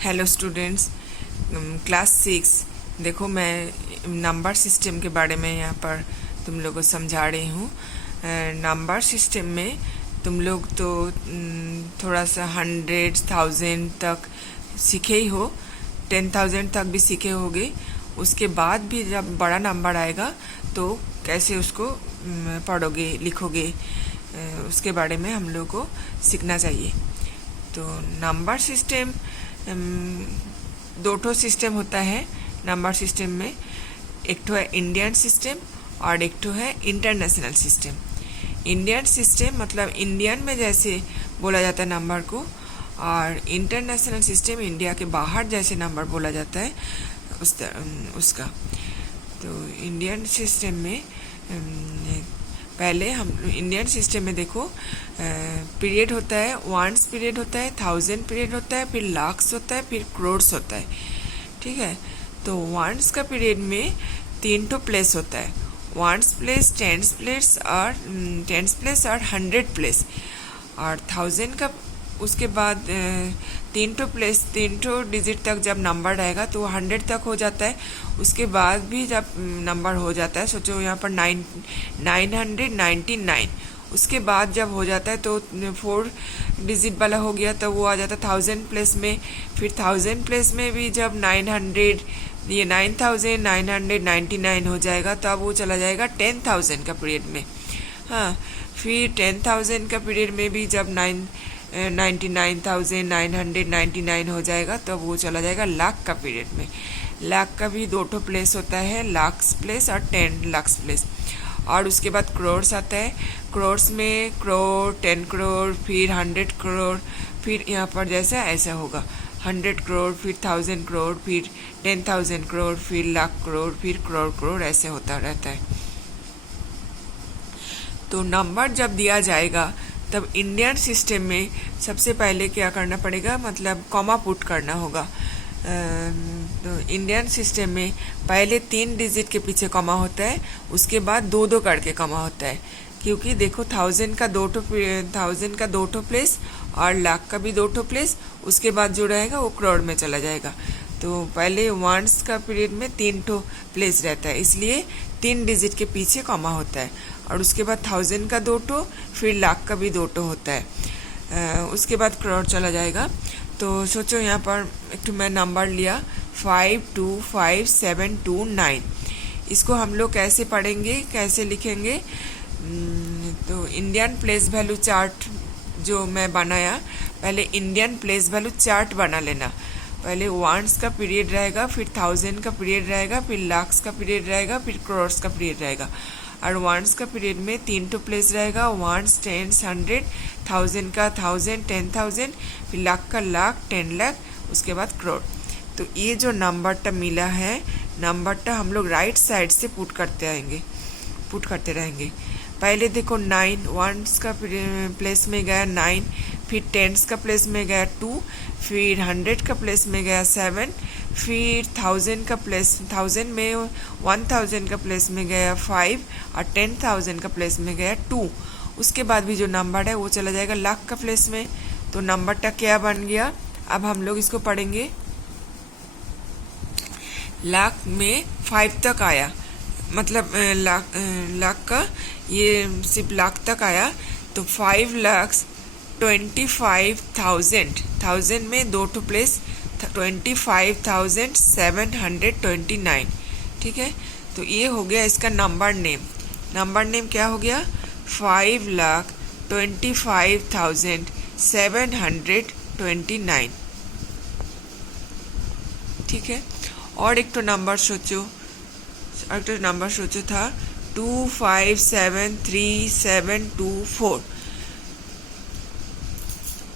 Hello students, class 6। देखो, मैं number system के बारे में यहाँ पर तुम लोग को समझा रही हूँ। नंबर सिस्टम में तुम लोग तो थोड़ा सा 100,000 तक सीखे ही हो, 10,000 तक भी सीखे होगे। उसके बाद भी जब बड़ा नंबर आएगा तो कैसे उसको पढ़ोगे, लिखोगे, उसके बारे में हम लोग को सीखना चाहिए। तो नंबर सिस्टम दो ठो सिस्टम होता है नंबर सिस्टम में। एक ठो है इंडियन सिस्टम और एक ठो है इंटरनेशनल सिस्टम। इंडियन सिस्टम मतलब इंडियन में जैसे बोला जाता है नंबर को, और इंटरनेशनल सिस्टम इंडिया के बाहर जैसे नंबर बोला जाता है उसका। तो इंडियन सिस्टम में पहले हम इंडियन सिस्टम में देखो, पीरियड होता है, वंस पीरियड होता है, 1000 पीरियड होता है, फिर लाख्स होता है, फिर करोड्स होता है। ठीक है। तो वंस का पीरियड में 3 ठो प्लेस होता है, वंस प्लेस, टेंस प्लेस और 100 प्लेस। और 1000 का उसके बाद 3 ठो प्लेस, 3 ठो डिजिट तक जब नंबर रहेगा तो 100 तक हो जाता है। उसके बाद भी जब नंबर हो जाता है, सोचो यहाँ पर 999, उसके बाद जब हो जाता है तो 4 डिजिट वाला हो गया, तो वो आ जाता है 1000 प्लेस में। फिर 1000 प्लेस में भी जब 9,999 हो जाएगा तो अब वो चला जाएगा 10,000 का पीरियड में। हाँ, फिर 10,000 का पीरियड में भी जब 99,999 हो जाएगा तो वो चला जाएगा लाख का पीरियड में। लाख का भी 2 ठो प्लेस होता है, लाख्स प्लेस और 10 लाख्स प्लेस। और उसके बाद करोड्स आता है। करोड्स में करोड़, 10 करोड़, फिर 100 करोड़, फिर यहाँ पर जैसा ऐसा होगा 100 करोड़, फिर 1000 करोड़, फिर 10,000 करोड़, फिर लाख करोड़, फिर करोड़ करोड़, ऐसे होता रहता है। तो नंबर जब दिया जाएगा तब इंडियन सिस्टम में सबसे पहले क्या करना पड़ेगा, मतलब कॉमा पुट करना होगा। तो इंडियन सिस्टम में पहले 3 डिजिट के पीछे कॉमा होता है, उसके बाद 2-2 करके कॉमा होता है। क्योंकि देखो 1000 का 2 ठो प्लेस और लाख का भी 2 ठो प्लेस, उसके बाद जो रहेगा वो करोड़ में चला जाएगा। तो पहले वंस का पीरियड में 3 ठो प्लेस रहता है, इसलिए 3 डिजिट के पीछे कॉमा होता है। और उसके बाद 1000 का 2 ठो, फिर लाख का भी 2 ठो होता है। उसके बाद करोड़ चला जाएगा। तो सोचो यहाँ पर एक तो मैं नंबर लिया 525729। इसको हम लोग कैसे पढ़ेंगे, कैसे लिखेंगे? तो इंडियन प्लेस वैल्यू चार्ट जो मैं बनाया, पहले इंडियन प्लेस वैल्यू चार्ट बना लेना। पहले वंस का पीरियड रहेगा, फिर 1000 का पीरियड रहेगा, फिर लाख्स का पीरियड रहेगा, फिर करोड्स का पीरियड रहेगा। और वंस का पीरियड में 3 ठो प्लेस रहेगा, वंस, 10, 100, 1000 का 1000, 10,000, फिर लाख का लाख, 10 लाख, उसके बाद करोड़। तो ये जो नंबरटा मिला है, नंबरटा हम लोग राइट साइड से पुट करते रहेंगे। पहले देखो 9, वंस का प्लेस में गया 9, फिर टेंस का प्लेस में गया 2, फिर 100 का प्लेस में गया 7, फिर 1000 का प्लेस, 1000 में 1000 का प्लेस में गया 5 और 10,000 का प्लेस में गया 2। उसके बाद भी जो नंबर है वो चला जाएगा लाख का प्लेस में। तो नंबरटा क्या बन गया? अब हम लोग इसको पढ़ेंगे। लाख में 5 तक आया, मतलब लाख का ये सिर्फ लाख तक आया, तो 5,25,000, 1000 में 2 ठो प्लेस, 25,729। ठीक है। तो ये हो गया इसका नंबर नेम। नंबर नेम क्या हो गया? 5,25,729। ठीक है। और एक तो नंबर सोचो, था 2573724।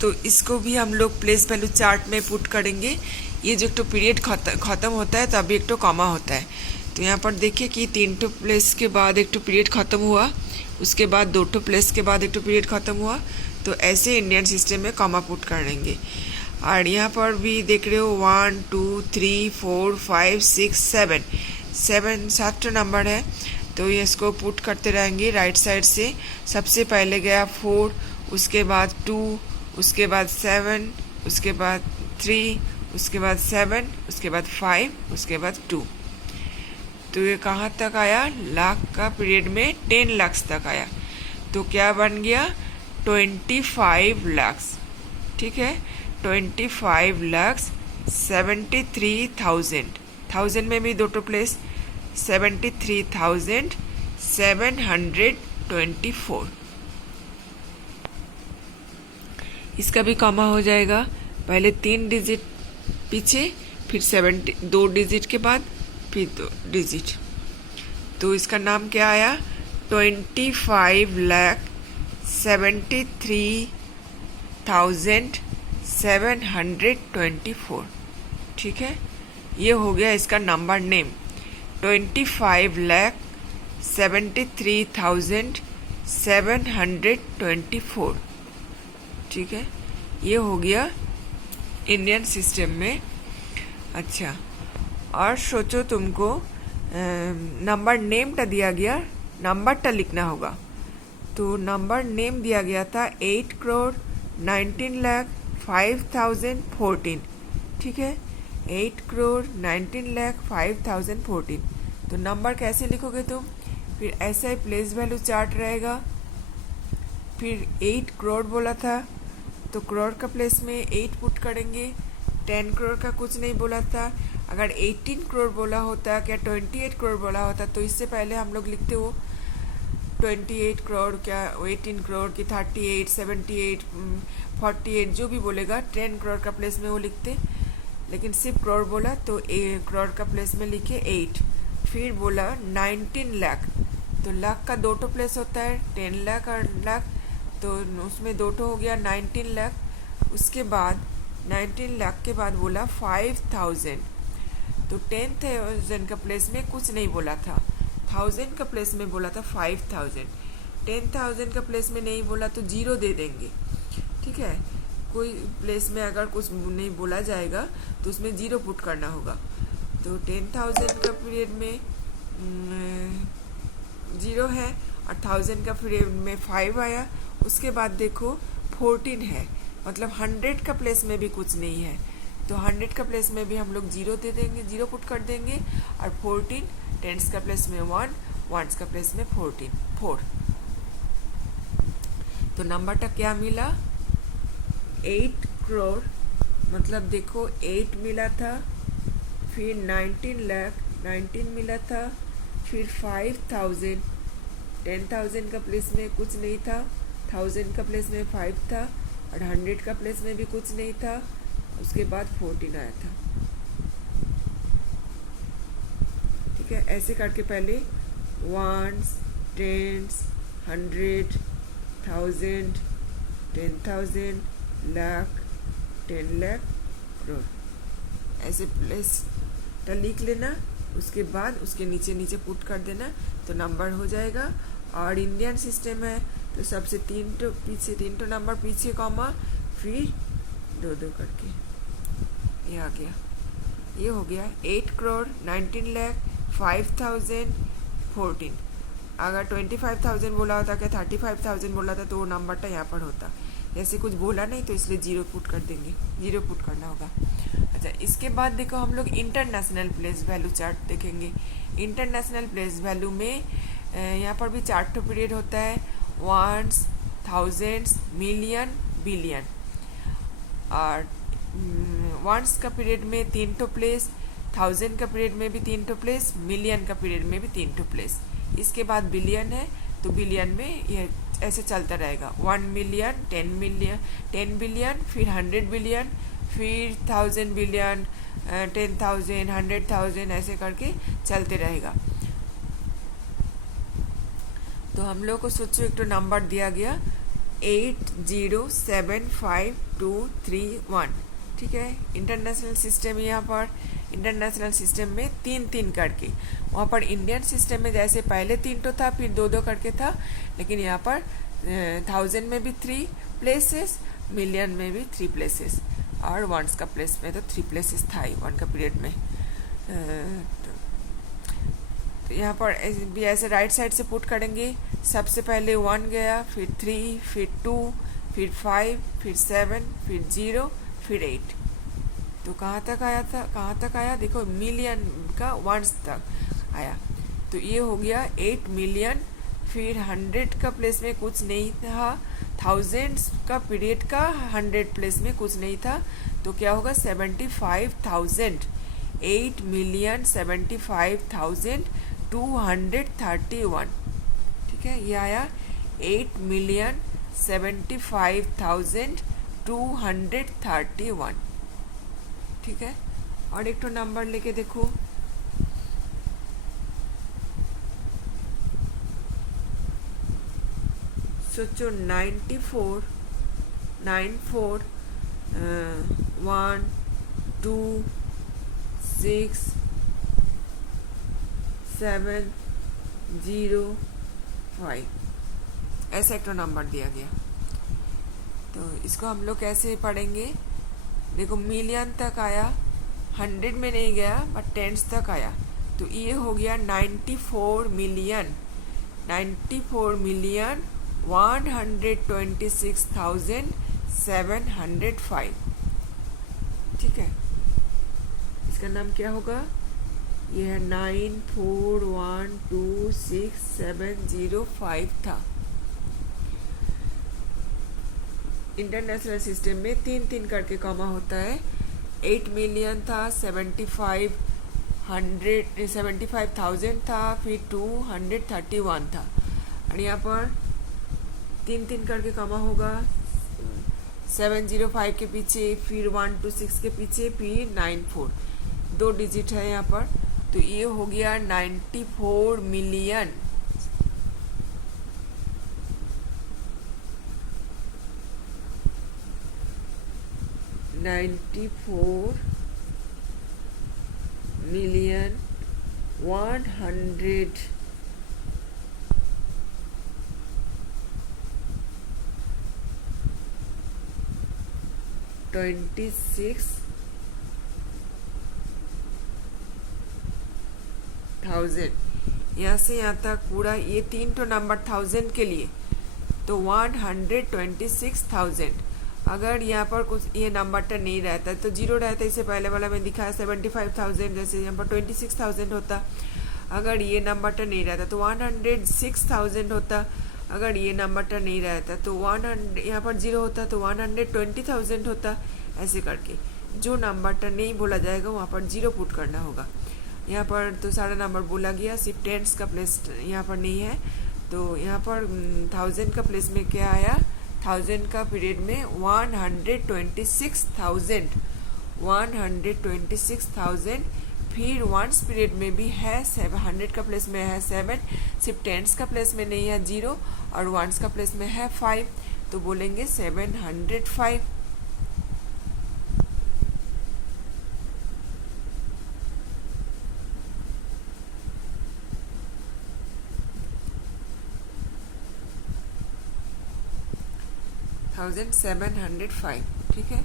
तो इसको भी हम लोग प्लेस वैल्यू चार्ट में पुट करेंगे। ये जो तो पीरियड खत्म होता है तब एक तो कॉमा होता है। तो यहाँ पर देखिए कि 3 ठो प्लेस के बाद एक तो पीरियड खत्म हुआ, उसके बाद 2 ठो प्लेस के बाद एक तो पीरियड खत्म हुआ। तो ऐसे इंडियन सिस्टम में कॉमा पुट करेंगे। और यहाँ पर भी देख रहे हो 1 2 3 4 5 6 7 7 नंबर है। तो ये इसको पुट करते रहेंगे राइट साइड से। सबसे पहले गया 4, उसके बाद 2, उसके बाद 7, उसके बाद 3, उसके बाद 7, उसके बाद 5, उसके बाद 2। तो ये कहाँ तक आया? लाख का पीरियड में 10 लाख तक आया। तो क्या बन गया? 25 लाख। ठीक है, 25 लाख 73,000। 1000 में भी 2 प्लेस, 73,724। इसका भी कॉमा हो जाएगा, पहले 3 डिजिट पीछे, फिर 2 डिजिट के बाद फिर 2 डिजिट। तो इसका नाम क्या आया? 25,73,724। ठीक है, ये हो गया इसका नंबर नेम, 25,73,724। ठीक है, ये हो गया इंडियन सिस्टम में। अच्छा, और सोचो तुमको नंबर नेमটা दिया गया, नंबरটা लिखना होगा। तो नंबर नेम दिया गया था 8,19,05,014। ठीक है, 8,19,05,014। तो नंबर कैसे लिखोगे तुम? फिर ऐसा ही प्लेस वैल्यू चार्ट रहेगा। फिर 8 करोड़ बोला था, तो करोड़ का प्लेस में 8 पुट करेंगे। 10 करोड़ का कुछ नहीं बोला था। अगर 18 करोड़ बोला होता, क्या 28 करोड़ बोला होता, तो इससे पहले हम लोग लिखते हो 28 करोड़, क्या 18 करोड़ की 38, 78, 48 जो भी बोलेगा 10 करोड़ का प्लेस में वो लिखते। लेकिन सिर्फ करोड़ बोला तो करोड़ का प्लेस में लिखे 8। फिर बोला 19 लाख, तो लाख का 2 प्लेस होता है, 10 लाख और लाख, तो उसमें 2 हो गया 19 लाख। उसके बाद 19 लाख के बाद बोला 5,000, तो 10,000 का प्लेस में कुछ नहीं बोला था, 1000 का प्लेस में बोला था 5,000। 10,000 का प्लेस में नहीं बोला तो 0 दे देंगे। ठीक है, कोई प्लेस में अगर कुछ नहीं बोला जाएगा तो उसमें 0 पुट करना होगा। तो 10,000 का पीरियड में 0 है और 1000 का पीरियड में 5 आया। उसके बाद देखो 14 है, मतलब 100 का प्लेस में भी कुछ नहीं है, तो 100 का प्लेस में भी हम लोग 0 दे देंगे, 0 पुट कर देंगे। और 14, 10s का प्लेस में 1, 1s का प्लेस में 14, 4। तो नंबर का क्या मिला? 8 करोड़, मतलब देखो 8 मिला था, फिर 19 लाख 19 मिला था, फिर 5,000, 10,000 का प्लेस में कुछ नहीं था, 1000 का प्लेस में 5 था, और 100 का प्लेस में भी कुछ नहीं था। उसके बाद 14 आया था। ठीक है, ऐसे करके पहले 1s, 10s, 100, 1000, 10,000, लाख, 10 लाख, करोड़, ऐसे प्लेस लिख लेना। उसके बाद उसके नीचे नीचे पुट कर देना तो नंबर हो जाएगा। और इंडियन सिस्टम है तो सबसे 3 नंबर पीछे कॉमा, फिर 2 करके ये आ गया। ये हो गया 8 करोड़ 19 लाख 5,014। अगर 25,000 बोला होता, क्या 35,000 बोला था, तो वो नंबरটা यहाँ पर होता। जैसे कुछ बोला नहीं तो इसलिए 0 पुट कर देंगे, 0 पुट करना होगा। अच्छा, इसके बाद देखो हम लोग इंटरनेशनल प्लेस वैल्यू चार्ट देखेंगे। इंटरनेशनल प्लेस वैल्यू में यहाँ पर भी 4 पीरियड होता है, 1s, 1000s, मिलियन, बिलियन। और 1s का पीरियड में 3 प्लेस, 1000 का पीरियड में भी 3 प्लेस, मिलियन का पीरियड में भी 3 प्लेस। इसके बाद बिलियन है, तो बिलियन में ये ऐसे चलता रहेगा, 1 मिलियन, 10 मिलियन, 10 बिलियन, फिर 100 बिलियन, फिर 1000 बिलियन, 10,000, 100,000, ऐसे करके चलते रहेगा। तो हम लोग को सोचो एक तो नंबर दिया गया 8075231। ठीक है, इंटरनेशनल सिस्टम यहाँ पर, इंटरनेशनल सिस्टम में 3 करके, वहाँ पर इंडियन सिस्टम में जैसे पहले 3 था, फिर 2 करके था, लेकिन यहाँ पर 1000 में भी 3 प्लेसेस, मिलियन में भी 3 प्लेसेस, और 1s का प्लेस में तो 3 प्लेसेस था ही 1 का पीरियड में। तो यहाँ पर भी ऐसे राइट साइड से पुट करेंगे। सबसे पहले 1 गया, फिर 3, फिर 2, फिर 5, फिर 7, फिर 0, फिर 8। तो कहाँ तक आया था, कहाँ तक आया, देखो मिलियन का वंस तक आया। तो ये हो गया 8 मिलियन, फिर 100 का प्लेस में कुछ नहीं था, थाउजेंड्स का पीरियड का 100 प्लेस में कुछ नहीं था, तो क्या होगा 75,000, 8,75,231। ठीक है, ये आया 8,75,231। ठीक है, और एक तो नंबर लेके देखो, सोचो 94, 94 1 2 6 7 0 5, ऐसा एक तो नंबर दिया गया। तो इसको हम लोग कैसे पढ़ेंगे, देखो मिलियन तक आया, 100 में नहीं गया बट टेंस तक आया, तो ये हो गया 94 मिलियन, 94 मिलियन 126,705। ठीक है, इसका नाम क्या होगा, ये है 94126705 था। इंटरनेशनल सिस्टम में 3-3 करके कॉमा होता है। 8 मिलियन था, 75,000 था, फिर 231 था, और यहाँ पर 3-3 करके कॉमा होगा, 705 के पीछे, फिर 126 के पीछे, फिर 94, 2 डिजिट है यहाँ पर, तो ये हो गया 94 मिलियन 94 million 126,000। यहाँ से यहाँ तक पूरा ये 3 तो नंबर 1000 के लिए, तो 126,000। अगर यहाँ पर कुछ ये नंबर तो नहीं रहता तो जीरो रहता, इससे पहले वाला में दिखाया 75,000, जैसे यहाँ पर 26,000 होता। अगर ये नंबर तो नहीं रहता तो 106,000 होता। अगर ये नंबर तो नहीं रहता तो 100, यहाँ पर जीरो होता तो 120,000 होता। ऐसे करके जो नंबर तो नहीं बोला जाएगा वहाँ पर जीरो पुट करना होगा। यहाँ पर तो सारा नंबर बोला गया, सिर्फ टेंस का प्लेस यहाँ पर नहीं है। तो यहाँ पर 1000 का प्लेस में क्या आया, 1000 का पीरियड में 126,000, फिर वंस पीरियड में भी है 100 का प्लेस में है 7, सिर्फ टेंस का प्लेस में नहीं है 0, और वंस का प्लेस में है 5, तो बोलेंगे 705। ठीक है,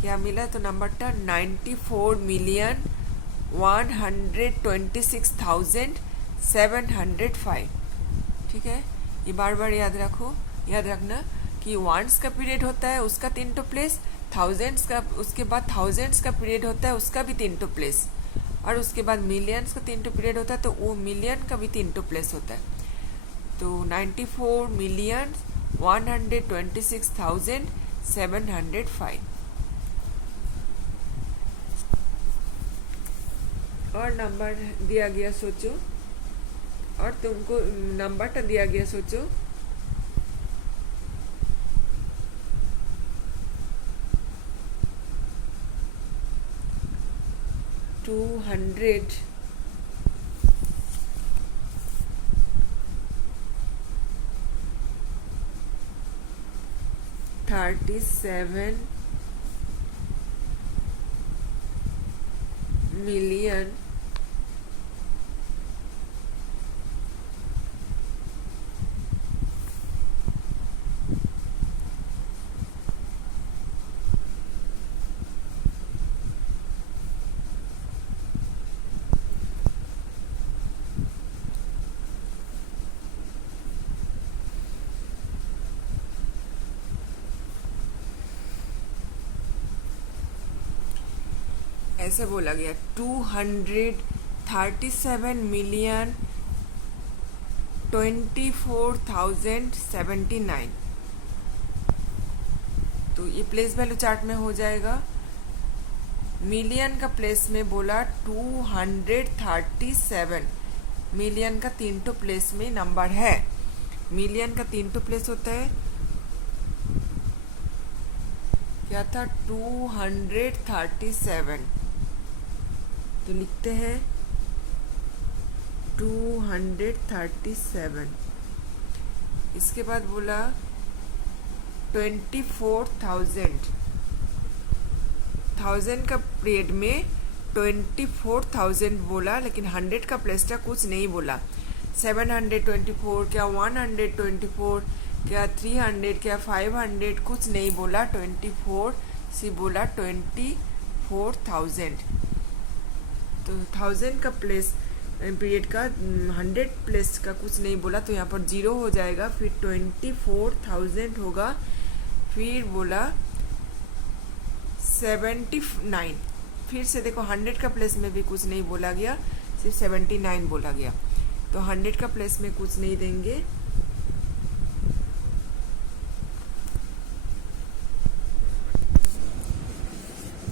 क्या मिला, तो नंबर था 94,126,705। ठीक है, ये बार बार याद रखो, याद रखना कि वंस का पीरियड होता है उसका 3 प्लेस, थाउजेंड्स का, उसके बाद थाउजेंड्स का पीरियड होता है उसका भी 3 प्लेस, और उसके बाद मिलियंस का 3 पीरियड होता है तो वो मिलियन का भी 3 प्लेस होता है। तो 94,126,705। और नंबर दिया गया सोचो, और तुमको नंबर तो दिया गया सोचो, टू 37 million 1 ऐसे बोला गया 237,24,079। तो ये प्लेस वैल्यू चार्ट में हो जाएगा। मिलियन का प्लेस में बोला 237, मिलियन का 3 प्लेस में नंबर है। मिलियन का 3 प्लेस होता है, क्या था 237, तो लिखते हैं 237। इसके बाद बोला 24,000, 1000 का पीरियड में 24,000 बोला, लेकिन 100 का प्लेस था, कुछ नहीं बोला। 724 क्या 124 क्या 300 क्या 500, कुछ नहीं बोला। 24 सी बोला 24,000। तो 1000 का प्लेस पीरियड का 100 प्लेस का कुछ नहीं बोला, तो यहाँ पर 0 हो जाएगा। फिर 24,000 होगा। फिर बोला 79, फिर से देखो 100 का प्लेस में भी कुछ नहीं बोला गया, सिर्फ 79 बोला गया। तो 100 का प्लेस में कुछ नहीं देंगे,